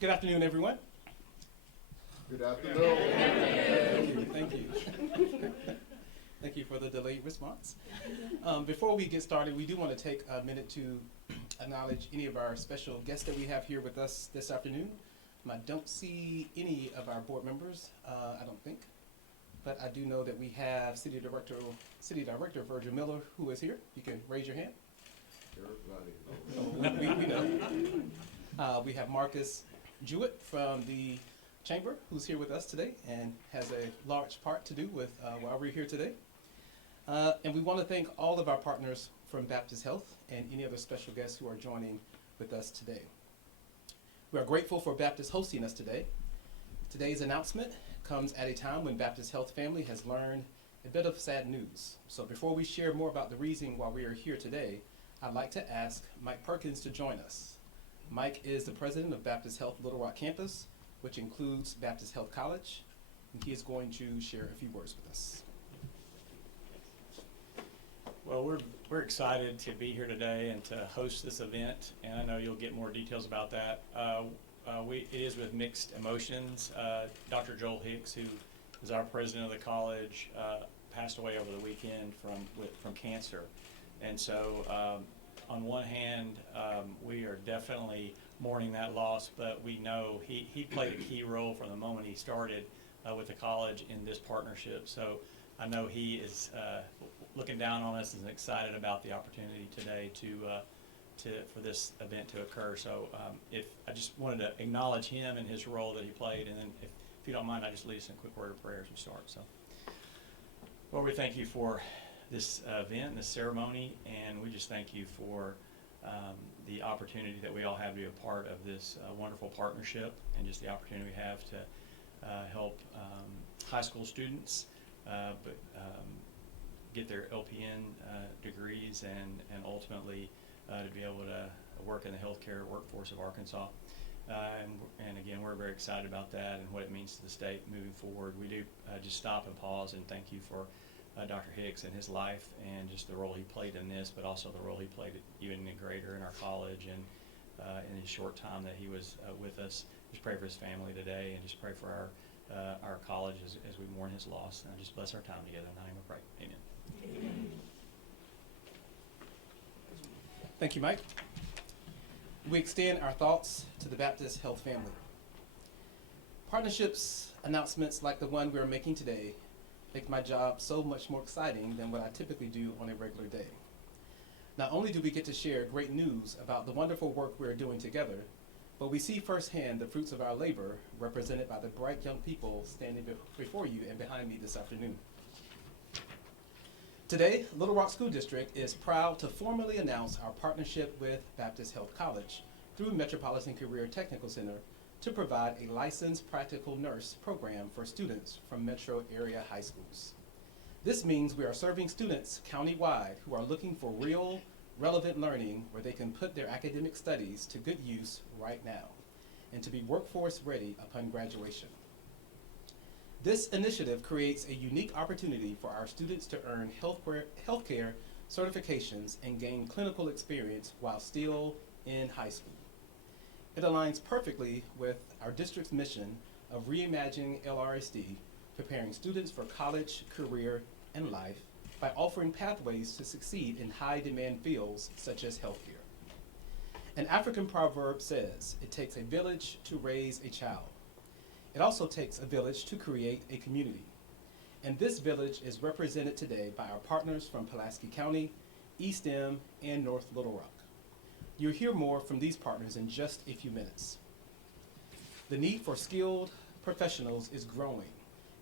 Good afternoon, everyone. Good afternoon. Thank you. Thank you for the delayed response. Before we get started, we do want to take a minute to acknowledge any of our special guests that we have here with us this afternoon. I don't see any of our board members, I don't think, but I do know that we have City Director Virgil Miller, who is here. You can raise your hand. Everybody. We know. We have Marcus Jewett from the Chamber, who's here with us today and has a large part to do with why we're here today. And we want to thank all of our partners from Baptist Health and any other special guests who are joining with us today. We are grateful for Baptist hosting us today. Today's announcement comes at a time when Baptist Health family has learned a bit of sad news. So before we share more about the reason why we are here today, I'd like to ask Mike Perkins to join us. Mike is the president of Baptist Health Little Rock Campus, which includes Baptist Health College, and he is going to share a few words with us. Well, we're excited to be here today and to host this event, and I know you'll get more details about that. It is with mixed emotions. Dr. Joel Hicks, who is our president of the college, passed away over the weekend from cancer, and so on one hand, we are definitely mourning that loss, but we know he played a key role from the moment he started with the college in this partnership. So I know he is looking down on us and excited about the opportunity today for this event to occur. So if I just wanted to acknowledge him and his role that he played, and then if you don't mind, I just lead us in a quick word of prayer as we start. So, Lord, we thank you for this event, this ceremony, and we just thank you for the opportunity that we all have to be a part of this wonderful partnership, and just the opportunity we have to help high school students get their LPN degrees and ultimately to be able to work in the healthcare workforce of Arkansas. And again, we're very excited about that and what it means to the state moving forward. We do just stop and pause and thank you for Dr. Hicks and his life and just the role he played in this, but also the role he played even greater in our college and in his short time that he was with us. Just pray for his family today and just pray for our college as we mourn his loss, and just bless our time together. In the name we pray. Amen. Thank you, Mike. We extend our thoughts to the Baptist Health family. Partnerships announcements like the one we're making today make my job so much more exciting than what I typically do on a regular day. Not only do we get to share great news about the wonderful work we're doing together, but we see firsthand the fruits of our labor represented by the bright young people standing before you and behind me this afternoon. Today, Little Rock School District is proud to formally announce our partnership with Baptist Health College through Metropolitan Career Technical Center to provide a licensed practical nurse program for students from metro area high schools. This means we are serving students countywide who are looking for real, relevant learning where they can put their academic studies to good use right now and to be workforce ready upon graduation. This initiative creates a unique opportunity for our students to earn healthcare certifications and gain clinical experience while still in high school. It aligns perfectly with our district's mission of reimagining LRSD, preparing students for college, career, and life by offering pathways to succeed in high-demand fields such as healthcare. An African proverb says, "It takes a village to raise a child." It also takes a village to create a community. And this village is represented today by our partners from Pulaski County, East End, and North Little Rock. You'll hear more from these partners in just a few minutes. The need for skilled professionals is growing,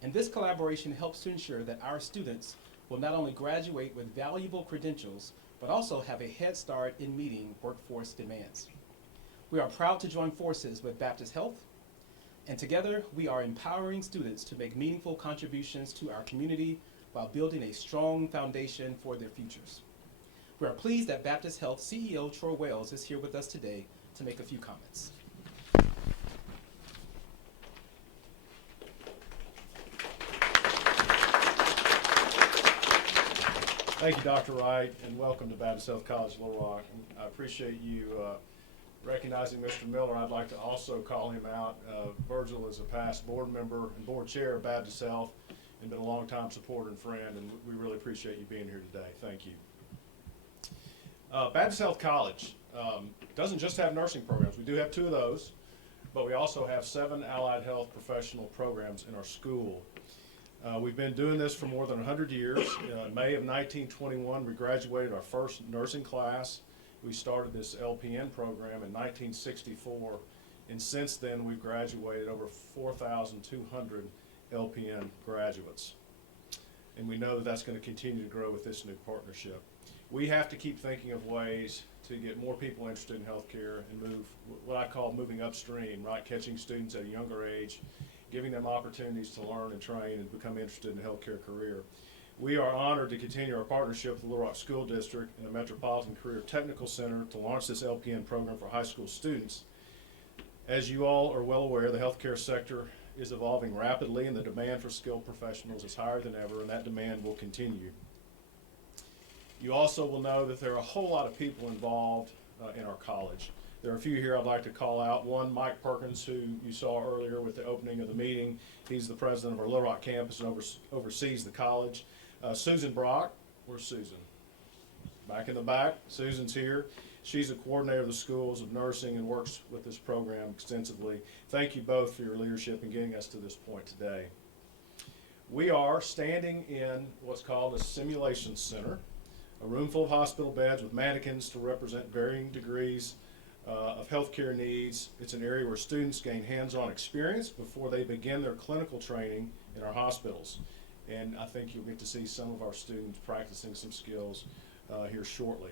and this collaboration helps to ensure that our students will not only graduate with valuable credentials, but also have a head start in meeting workforce demands. We are proud to join forces with Baptist Health, and together we are empowering students to make meaningful contributions to our community while building a strong foundation for their futures. We are pleased that Baptist Health CEO Troy Wells is here with us today to make a few comments. Thank you, Dr. Wright, and welcome to Baptist Health College Little Rock. I appreciate you Recognizing Mr. Miller, I'd like to also call him out. Virgil is a past board member and board chair of Baptist Health and been a longtime supporter and friend, and we really appreciate you being here today. Thank you. Baptist Health College doesn't just have nursing programs. We do have 2 of those, but we also have 7 allied health professional programs in our school. We've been doing this for more than 100 years. In May of 1921, we graduated our first nursing class. We started this LPN program in 1964, and since then we've graduated over 4,200 LPN graduates. And we know that that's going to continue to grow with this new partnership. We have to keep thinking of ways to get more people interested in healthcare and move, what I call moving upstream, right? Catching students at a younger age, giving them opportunities to learn and train and become interested in a healthcare career. We are honored to continue our partnership with the Little Rock School District and the Metropolitan Career Technical Center to launch this LPN program for high school students. As you all are well aware, the healthcare sector is evolving rapidly and the demand for skilled professionals is higher than ever, and that demand will continue. You also will know that there are a whole lot of people involved in our college. There are a few here I'd like to call out. One, Mike Perkins, who you saw earlier with the opening of the meeting. He's the president of our Little Rock campus and oversees the college. Susan Brock, where's Susan? Back in the back, Susan's here. She's a coordinator of the schools of nursing and works with this program extensively. Thank you both for your leadership in getting us to this point today. We are standing in what's called a simulation center, a room full of hospital beds with mannequins to represent varying degrees of healthcare needs. It's an area where students gain hands-on experience before they begin their clinical training in our hospitals. And I think you'll get to see some of our students practicing some skills here shortly.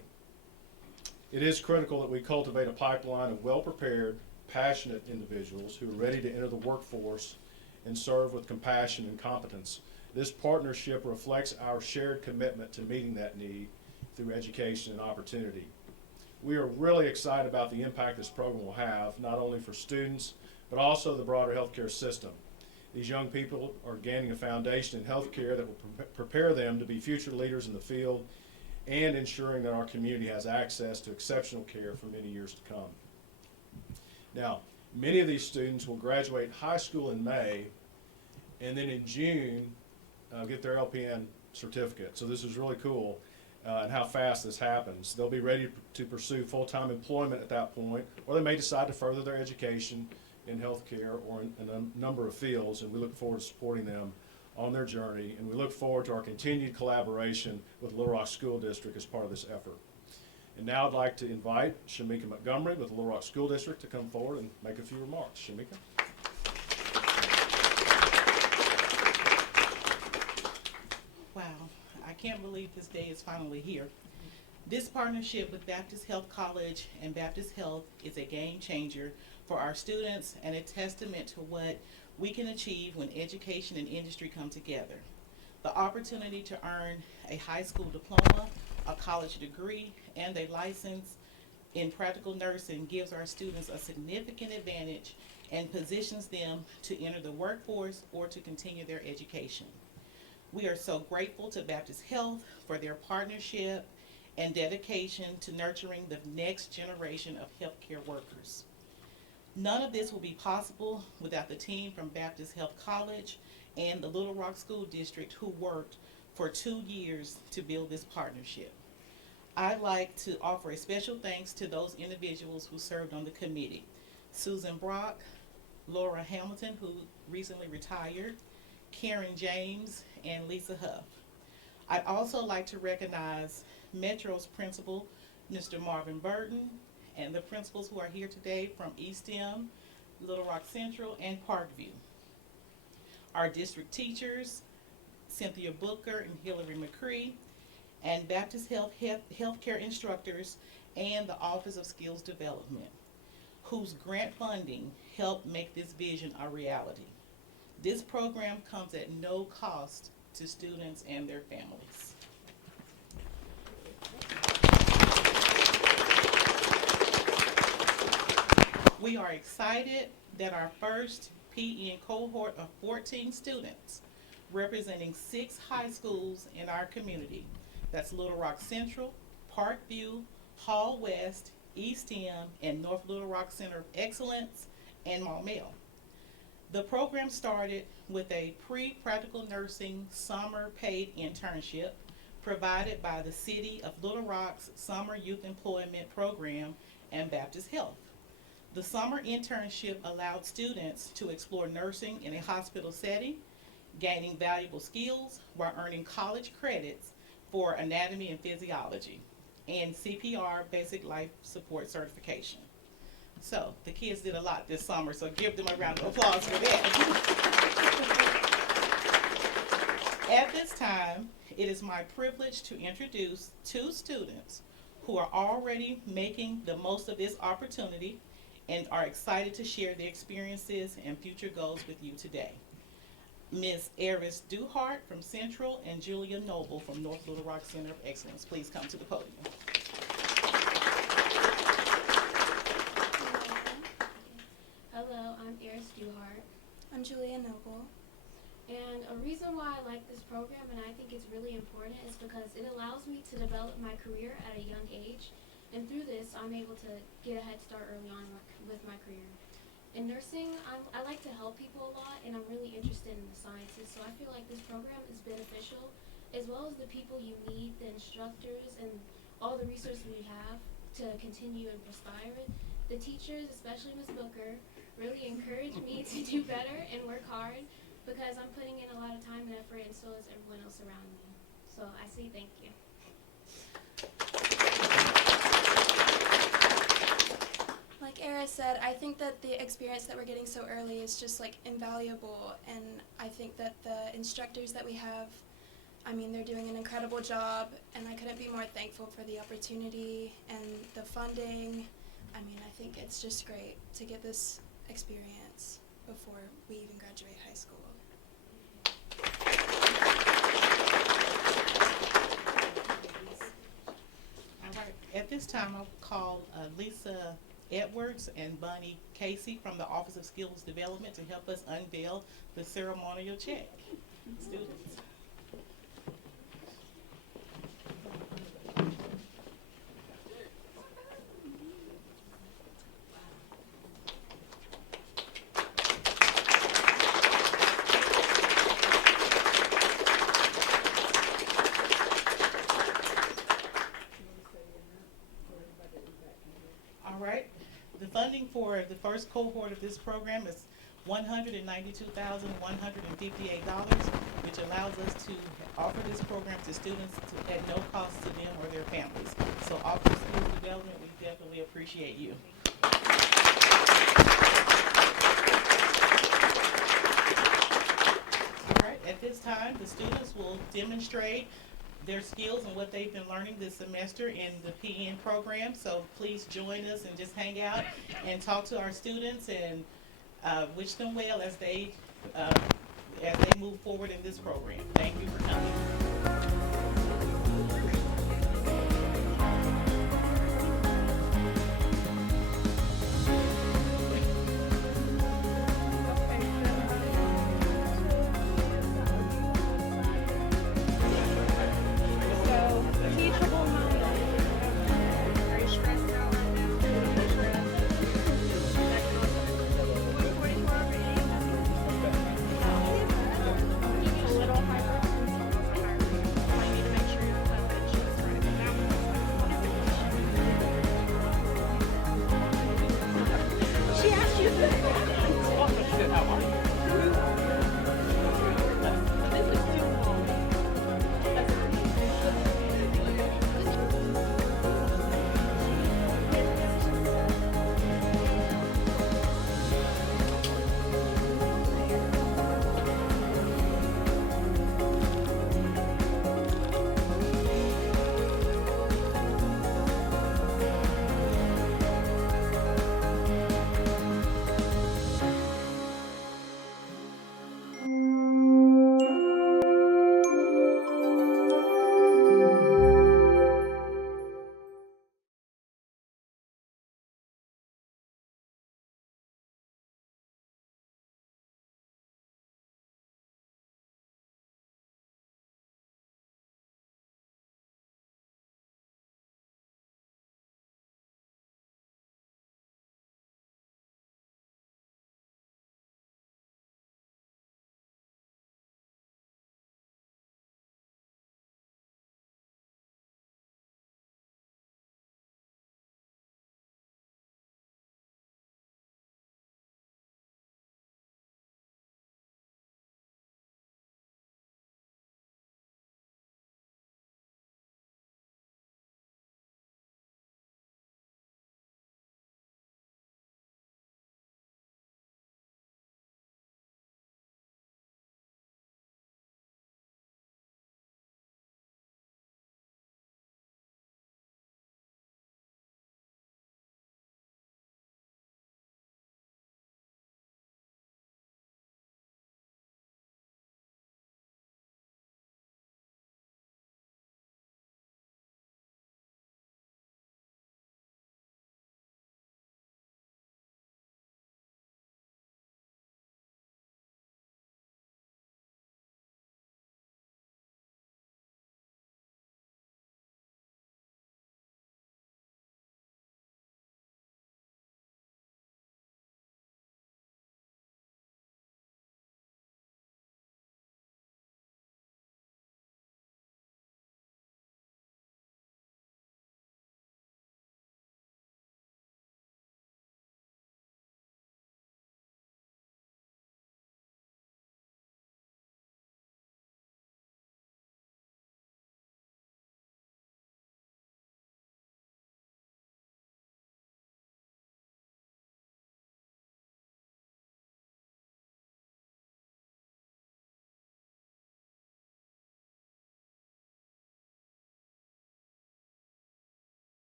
It is critical that we cultivate a pipeline of well-prepared, passionate individuals who are ready to enter the workforce and serve with compassion and competence. This partnership reflects our shared commitment to meeting that need through education and opportunity. We are really excited about the impact this program will have, not only for students, but also the broader healthcare system. These young people are gaining a foundation in healthcare that will prepare them to be future leaders in the field and ensuring that our community has access to exceptional care for many years to come. Now, many of these students will graduate high school in May and then in June get their LPN certificate. So this is really cool and how fast this happens. They'll be ready to pursue full-time employment at that point, or they may decide to further their education in healthcare or in a number of fields, and we look forward to supporting them on their journey, and we look forward to our continued collaboration with Little Rock School District as part of this effort. And now I'd like to invite Shamika Montgomery with the Little Rock School District to come forward and make a few remarks. Shamika. Wow, I can't believe this day is finally here. This partnership with Baptist Health College and Baptist Health is a game changer for our students and a testament to what we can achieve when education and industry come together. The opportunity to earn a high school diploma, a college degree, and a license in practical nursing gives our students a significant advantage and positions them to enter the workforce or to continue their education. We are so grateful to Baptist Health for their partnership and dedication to nurturing the next generation of healthcare workers. None of this will be possible without the team from Baptist Health College and the Little Rock School District who worked for 2 years to build this partnership. I'd like to offer a special thanks to those individuals who served on the committee. Susan Brock, Laura Hamilton, who recently retired, Karen James, and Lisa Huff. I'd also like to recognize Metro's principal, Mr. Marvin Burton, and the principals who are here today from East End, Little Rock Central, and Parkview. Our district teachers, Cynthia Booker and Hillary McCree, and Baptist Healthcare instructors, and the Office of Skills Development, whose grant funding helped make this vision a reality. This program comes at no cost to students and their families. We are excited that our first PN cohort of 14 students representing 6 high schools in our community, that's Little Rock Central, Parkview, Hall West, East End, and North Little Rock Center of Excellence, and Maumelle. The program started with a pre-practical nursing summer paid internship provided by the City of Little Rock's Summer Youth Employment Program and Baptist Health. The summer internship allowed students to explore nursing in a hospital setting, gaining valuable skills while earning college credits for anatomy and physiology and CPR basic life support certification. So the kids did a lot this summer, so give them a round of applause for that. At this time, it is my privilege to introduce two students who are already making the most of this opportunity and are excited to share their experiences and future goals with you today. Ms. Eris Duhart from Central and Julia Noble from North Little Rock Center of Excellence. Please come to the podium. Hello, I'm Eris Duhart. I'm Julia Noble. And a reason why I like this program and I think it's really important is because it allows me to develop my career at a young age. And through this, I'm able to get a head start early on with my career. In nursing, I like to help people a lot, and I'm really interested in the sciences. So I feel like this program is beneficial, as well as the people you meet, the instructors, and all the resources we have to continue and perspire it. The teachers, especially Ms. Booker, really encourage me to do better and work hard because I'm putting in a lot of time and effort, and so is everyone else around me. So I say thank you. Like Eris said, I think that the experience that we're getting so early is just like invaluable, and I think that the instructors that we have, I mean, they're doing an incredible job, and I couldn't be more thankful for the opportunity and the funding. I mean, I think it's just great to get this experience before we even graduate high school. All right, at this time, I'll call Lisa Edwards and Bunny Casey from the Office of Skills Development to help us unveil the ceremonial check. Students. All right, the funding for the first cohort of this program is $192,158, which allows us to offer this program to students at no cost to them or their families. So Office of Skills Development, we definitely appreciate you. All right, at this time, the students will demonstrate their skills and what they've been learning this semester in the PN program. So please join us and just hang out and talk to our students and wish them well as they move forward in this program. Thank you for coming.